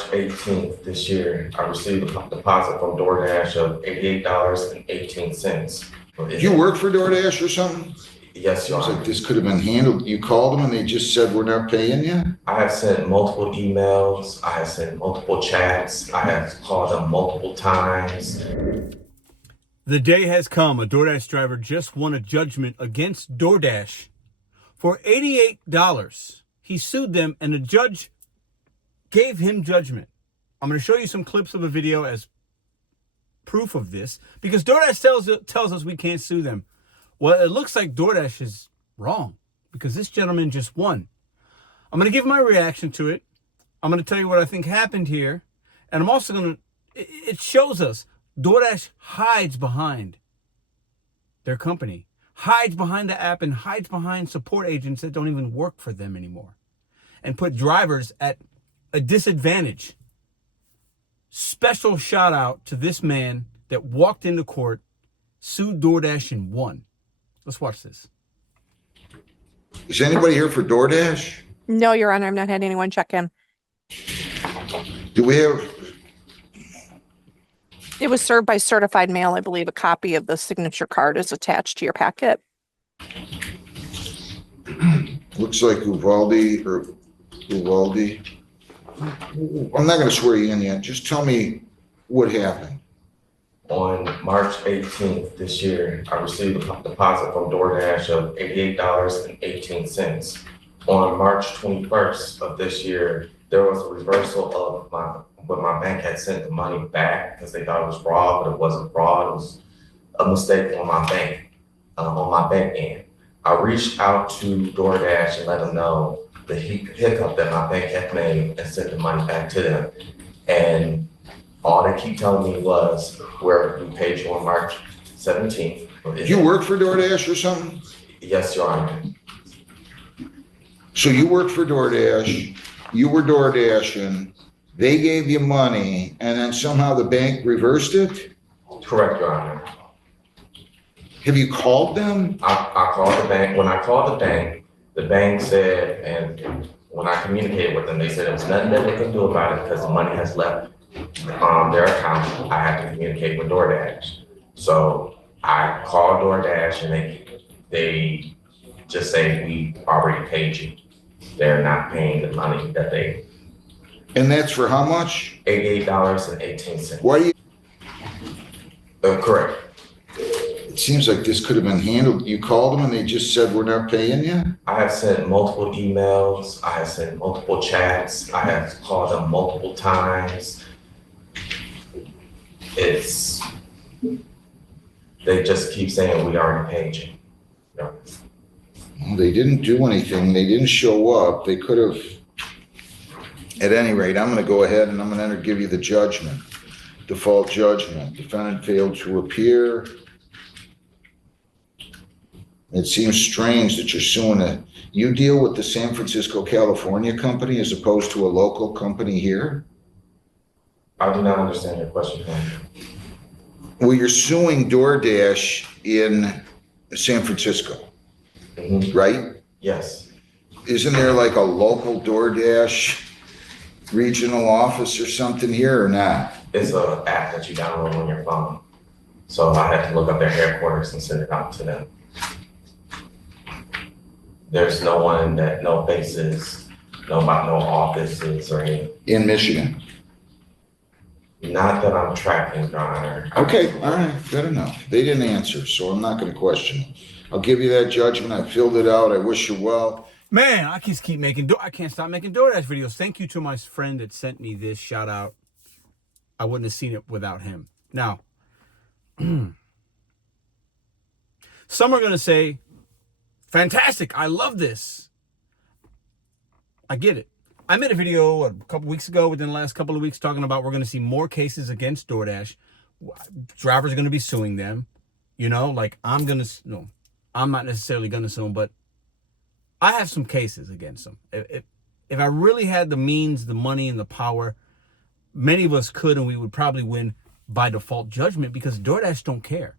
March 18th this year, I received a deposit from DoorDash of $88.18. You work for DoorDash or something? Yes, Your Seems Honor. like this could have been handled. You called them and they just said, we're not paying you? I have sent multiple emails. I have sent multiple chats. I have called them multiple times. The day has come. A DoorDash driver just won a judgment against DoorDash for $88. He sued them and the judge gave him judgment. I'm going to show you some clips of a video as proof of this because DoorDash tells us we can't sue them. Well, it looks like DoorDash is wrong because this gentleman just won. I'm going to give my reaction to it. I'm going to tell you what I think happened here. And I'm also going to, it shows us DoorDash hides behind their company, hides behind the app and hides behind support agents that don't even work for them anymore and put drivers at a disadvantage. Special shout out to this man that walked into court, sued DoorDash and won. Let's watch this. Is anybody here for DoorDash? No, Your Honor, I've not had anyone check in. Do we have, It was served by certified mail. I believe a copy of the signature card is attached to your packet. looks like Uvalde. I'm not going to swear you in yet. Just tell me what happened. On March 18th this year, I received a deposit from DoorDash of $88.18. On March 21st of this year, there was a reversal of when my bank had sent the money back because they thought it was fraud, but it wasn't fraud. It was a mistake on my bank end. I reached out to DoorDash and let them know the hiccup that my bank had made and sent the money back to them. And all they keep telling me was, we paid you on March 17th. You work for DoorDash or something? Yes, Your Honor. So you work for DoorDash, you were DoorDashing, they gave you money, and then somehow the bank reversed it? Correct, Your Honor. Have you called them? I called the bank. When I called the bank said, and when I communicated with them, they said there was nothing that they could do about it because the money has left their account. I had to communicate with DoorDash. So I called DoorDash and they just say, we already paid you. They're not paying the money that they. And that's for how much? $88.18. Why do you? Correct. It seems like this could have been handled. You called them and they just said, we're not paying you? I have sent multiple emails. I have sent multiple chats. I have called them multiple times. They just keep saying, we already paid you. No. Well, they didn't do anything. They didn't show up. They could have. At any rate, I'm going to go ahead and I'm going to give you the judgment. Default judgment. Defendant failed to appear. It seems strange that you're suing you deal with the San Francisco, California company as opposed to a local company here? I do not understand your question. Well, you're suing DoorDash in San Francisco, right? Yes. Isn't there like a local DoorDash regional office or something here or not? It's an app that you download on your phone. So I had to look up their headquarters and send it out to them. There's no one no faces, no offices or anything. In Michigan? Not that I'm tracking, Your Honor. Okay, all right, good enough. They didn't answer, so I'm not going to question it. I'll give you that judgment. I filled it out. I wish you well. Man, I can't stop making DoorDash videos. Thank you to my friend that sent me this. Shout out. I wouldn't have seen it without him. Now, some are going to say, fantastic, I love this. I get it. I made a video a couple weeks ago, within the last couple of weeks, talking about we're going to see more cases against DoorDash. Drivers are going to be suing them. You know, like I'm not necessarily going to sue them, but I have some cases against them. If I really had the means, the money, and the power, many of us could, and we would probably win by default judgment because DoorDash don't care.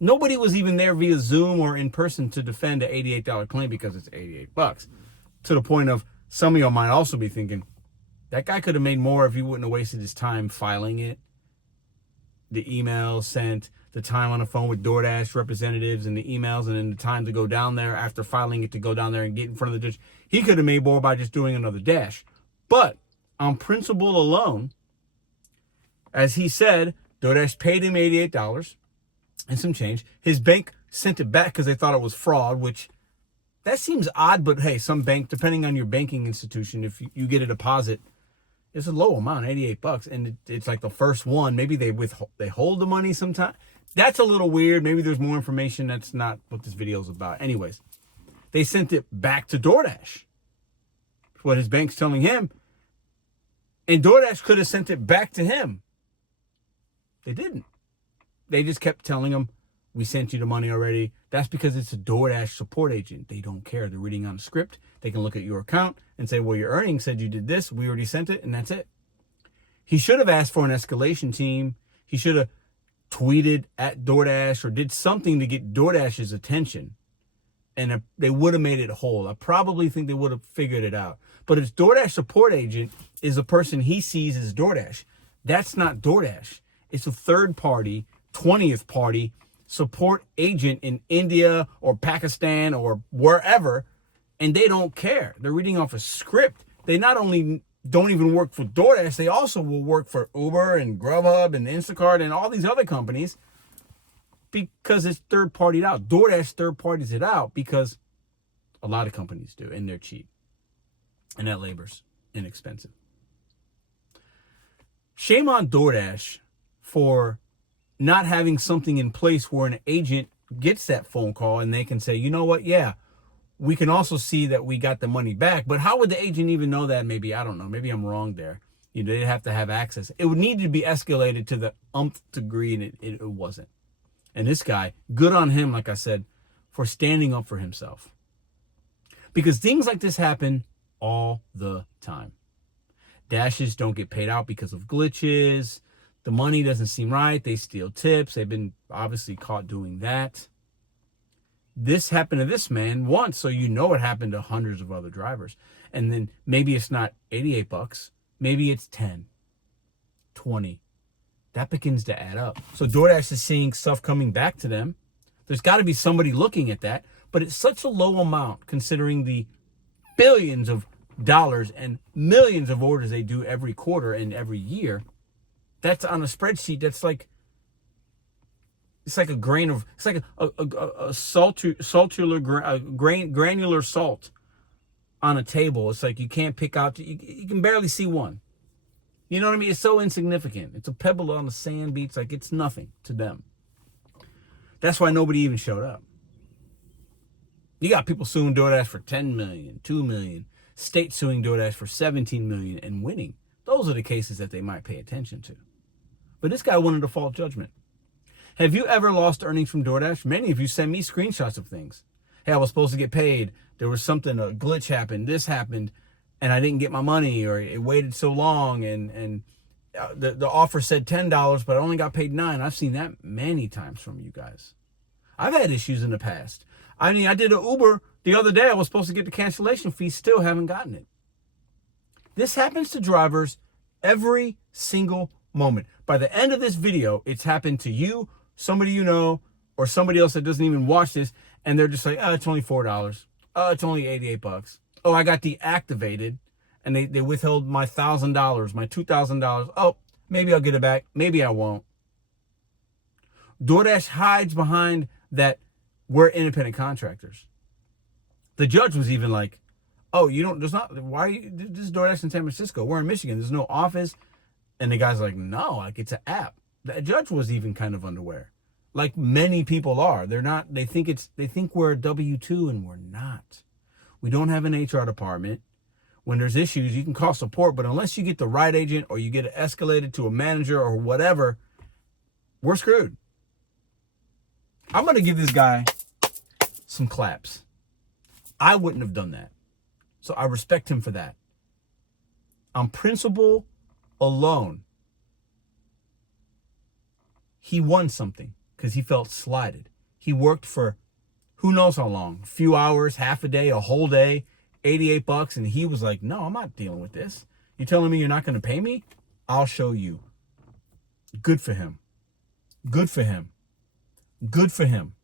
Nobody was even there via Zoom or in person to defend an $88 claim because it's $88. To the point of some of y'all might also be thinking, That guy could have made more if he wouldn't have wasted his time filing it. The emails sent, the time on the phone with DoorDash representatives and the emails, and then the time to go down there after filing it to go down there and get in front of the judge. He could have made more by just doing another dash. But on principle alone, as he said, DoorDash paid him $88 and some change. His bank sent it back because they thought it was fraud, which that seems odd, but hey, some bank, depending on your banking institution, if you get a deposit, it's a low amount, $88, and it's like the first one. Maybe they hold the money sometime. That's a little weird. Maybe there's more information. That's not what this video is about. Anyways, they sent it back to DoorDash. What his bank's telling him. And DoorDash could have sent it back to him. They didn't. They just kept telling him, we sent you the money already. That's because it's a DoorDash support agent. They don't care. They're reading on a script. They can look at your account and say, well, your earnings said you did this. We already sent it, and that's it. He should have asked for an escalation team. He should have tweeted at DoorDash or did something to get DoorDash's attention. And they would have made it whole. I probably think they would have figured it out. But his DoorDash support agent is a person he sees as DoorDash. That's not DoorDash. It's a third party, 20th party support agent in India or Pakistan or wherever, and they don't care. They're reading off a script. They not only don't even work for DoorDash, they also will work for Uber and Grubhub and Instacart and all these other companies because it's third-partied out. DoorDash third-parties it out because a lot of companies do, and they're cheap. And that labor's inexpensive. Shame on DoorDash for not having something in place where an agent gets that phone call and they can say, you know what, yeah, we can also see that we got the money back. But how would the agent even know that? Maybe, I don't know. Maybe I'm wrong there. You know, they'd have to have access. It would need to be escalated to the umpth degree, and it wasn't. And this guy, good on him, like I said, for standing up for himself. Because things like this happen all the time. Dashes don't get paid out because of glitches. The money doesn't seem right. They steal tips. They've been obviously caught doing that. This happened to this man once, so you know it happened to hundreds of other drivers. And then maybe it's not $88. Maybe it's 10, 20. That begins to add up. So DoorDash is seeing stuff coming back to them. There's got to be somebody looking at that. But it's such a low amount considering the billions of dollars and millions of orders they do every quarter and every year. That's on a spreadsheet. That's like, it's like a grain of, it's like granular salt on a table. It's like you can't pick out, you can barely see one. You know what I mean? It's so insignificant. It's a pebble on the sand beach. Like it's nothing to them. That's why nobody even showed up. You got people suing DoorDash for $10 million, $2 million, state suing DoorDash for $17 million and winning. Those are the cases that they might pay attention to. But this guy won a default judgment. Have you ever lost earnings from DoorDash? Many of you send me screenshots of things. Hey, I was supposed to get paid. There was something, a glitch happened, this happened, and I didn't get my money, or it waited so long, and the offer said $10, but I only got paid $9. I've seen that many times from you guys. I've had issues in the past. I mean, I did an Uber the other day. I was supposed to get the cancellation fee, still haven't gotten it. This happens to drivers every single moment. By the end of this video, it's happened to you, somebody you know, or somebody else that doesn't even watch this, and they're just like, oh, it's only $4. Oh, it's only $88. Oh, I got deactivated, and they withheld my $1,000, my $2,000. Oh, maybe I'll get it back. Maybe I won't. DoorDash hides behind that we're independent contractors. The judge was even like, oh, you don't, there's not, why are you, this is DoorDash in San Francisco. We're in Michigan. There's no office. And the guy's like, no, like it's an app. The judge was even kind of underwear. Like many people are. They're not, they think we're a W-2 and we're not. We don't have an HR department. When there's issues, you can call support, but unless you get the right agent or you get it escalated to a manager or whatever, we're screwed. I'm going to give this guy some claps. I wouldn't have done that. So I respect him for that. On principle alone, he won something because he felt slighted. He worked for who knows how long, a few hours, half a day, a whole day, $88, and he was like, no, I'm not dealing with this. You telling me you're not going to pay me? I'll show you. Good for him. Good for him. Good for him.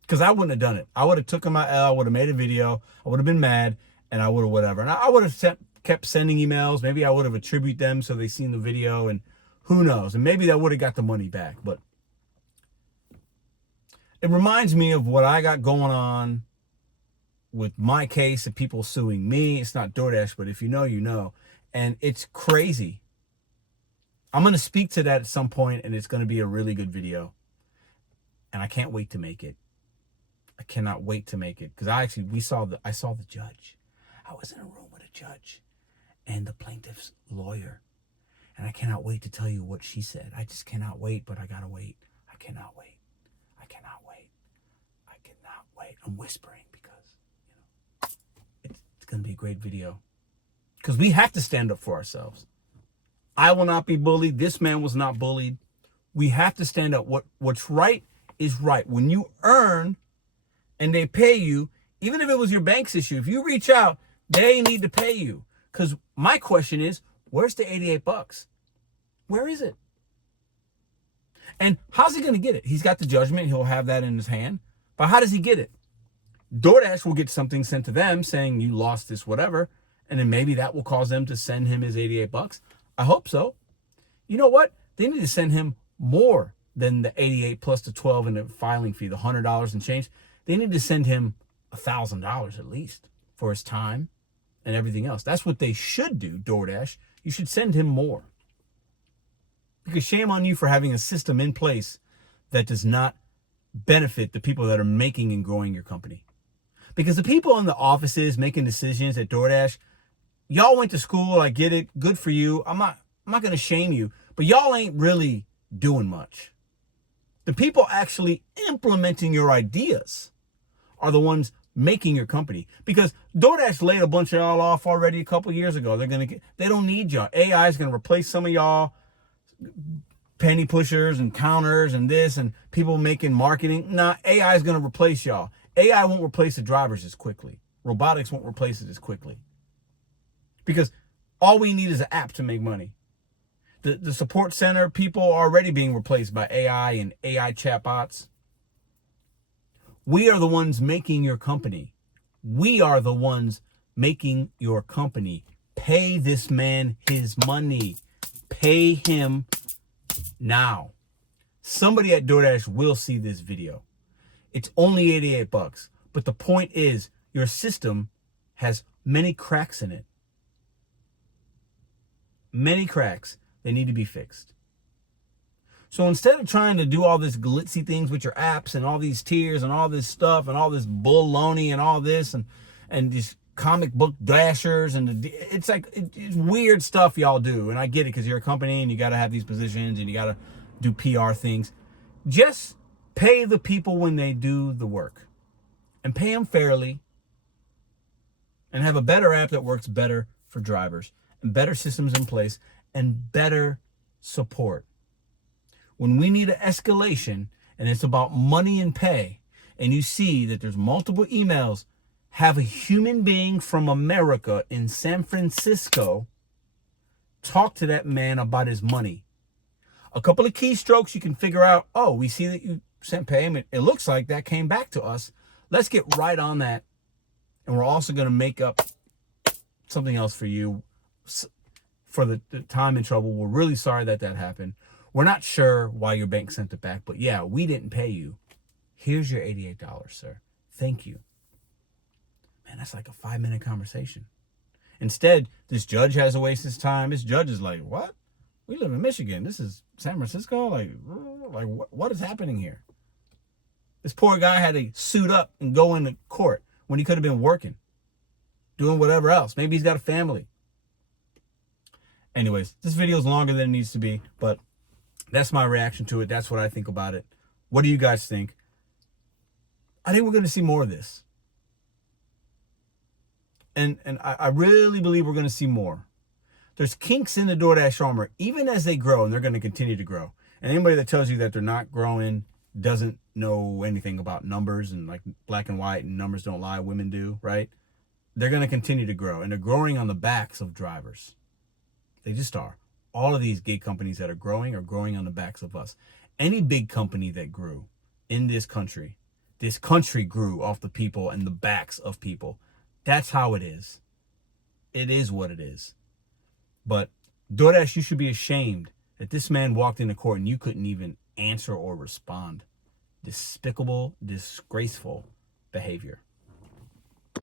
Because I wouldn't have done it. I would have took my L, I would have made a video, I would have been mad, and I would have whatever. And I would have kept sending emails. Maybe I would have attributed them so they seen the video, and who knows. And maybe that would have got the money back. But it reminds me of what I got going on with my case of people suing me. It's not DoorDash, but if you know, you know. And it's crazy. I'm going to speak to that at some point, and it's going to be a really good video. And I can't wait to make it. I cannot wait to make it. Because I saw the judge. I was in a room with a judge and the plaintiff's lawyer. And I cannot wait to tell you what she said. I just cannot wait, but I got to wait. I cannot wait. I cannot wait. I cannot wait. I'm whispering because, it's going to be a great video. Because we have to stand up for ourselves. I will not be bullied. This man was not bullied. We have to stand up. What's right is right. When you earn and they pay you, even if it was your bank's issue, if you reach out, they need to pay you. Because my question is, where's the $88? Where is it? And how's he going to get it? He's got the judgment. He'll have that in his hand. But how does he get it? DoorDash will get something sent to them saying you lost this whatever. And then maybe that will cause them to send him his $88. I hope so. You know what? They need to send him more than the 88 plus the 12 and the filing fee, the $100 and change. They need to send him $1,000 at least for his time and everything else. That's what they should do, DoorDash. You should send him more. Because shame on you for having a system in place that does not benefit the people that are making and growing your company. Because the people in the offices making decisions at DoorDash, y'all went to school, I get it, good for you. I'm not going to shame you, but y'all ain't really doing much. The people actually implementing your ideas are the ones making your company. Because DoorDash laid a bunch of y'all off already a couple years ago. They don't need y'all. AI is going to replace some of y'all penny pushers and counters and this and people making marketing. Nah, AI is going to replace y'all. AI won't replace the drivers as quickly. Robotics won't replace it as quickly. Because all we need is an app to make money. The support center people are already being replaced by AI and AI chatbots. We are the ones making your company. We are the ones making your company. Pay this man his money. Pay him now. Somebody at DoorDash will see this video. It's only $88. But the point is, your system has many cracks in it. Many cracks. They need to be fixed. So instead of trying to do all this glitzy things with your apps and all these tiers and all this stuff and all this baloney and all this and these comic book dashers and it's weird stuff y'all do. And I get it because you're a company and you got to have these positions and you got to do PR things. Just pay the people when they do the work and pay them fairly and have a better app that works better for drivers and better systems in place and better support. When we need an escalation and it's about money and pay, and you see that there's multiple emails, have a human being from America in San Francisco talk to that man about his money. A couple of keystrokes, you can figure out, oh, we see that you sent payment. It looks like that came back to us. Let's get right on that. And we're also going to make up something else for you for the time and trouble. We're really sorry that happened. We're not sure why your bank sent it back, but yeah, we didn't pay you. Here's your $88, sir. Thank you. Man, that's like a 5-minute conversation. Instead, this judge has to waste his time. This judge is like, what? We live in Michigan. This is San Francisco? Like what is happening here? This poor guy had to suit up and go into court when he could have been working, doing whatever else. Maybe he's got a family. Anyways, this video is longer than it needs to be, but that's my reaction to it. That's what I think about it. What do you guys think? I think we're going to see more of this. And I really believe we're going to see more. There's kinks in the DoorDash armor, even as they grow, and they're going to continue to grow. And anybody that tells you that they're not growing doesn't know anything about numbers and like black and white and numbers don't lie, women do, right? They're going to continue to grow, and they're growing on the backs of drivers. They just are. All of these gig companies that are growing on the backs of us. Any big company that grew in this country grew off the people and the backs of people. That's how it is. It is what it is. But DoorDash, you should be ashamed that this man walked into court and you couldn't even answer or respond. Despicable, disgraceful behavior.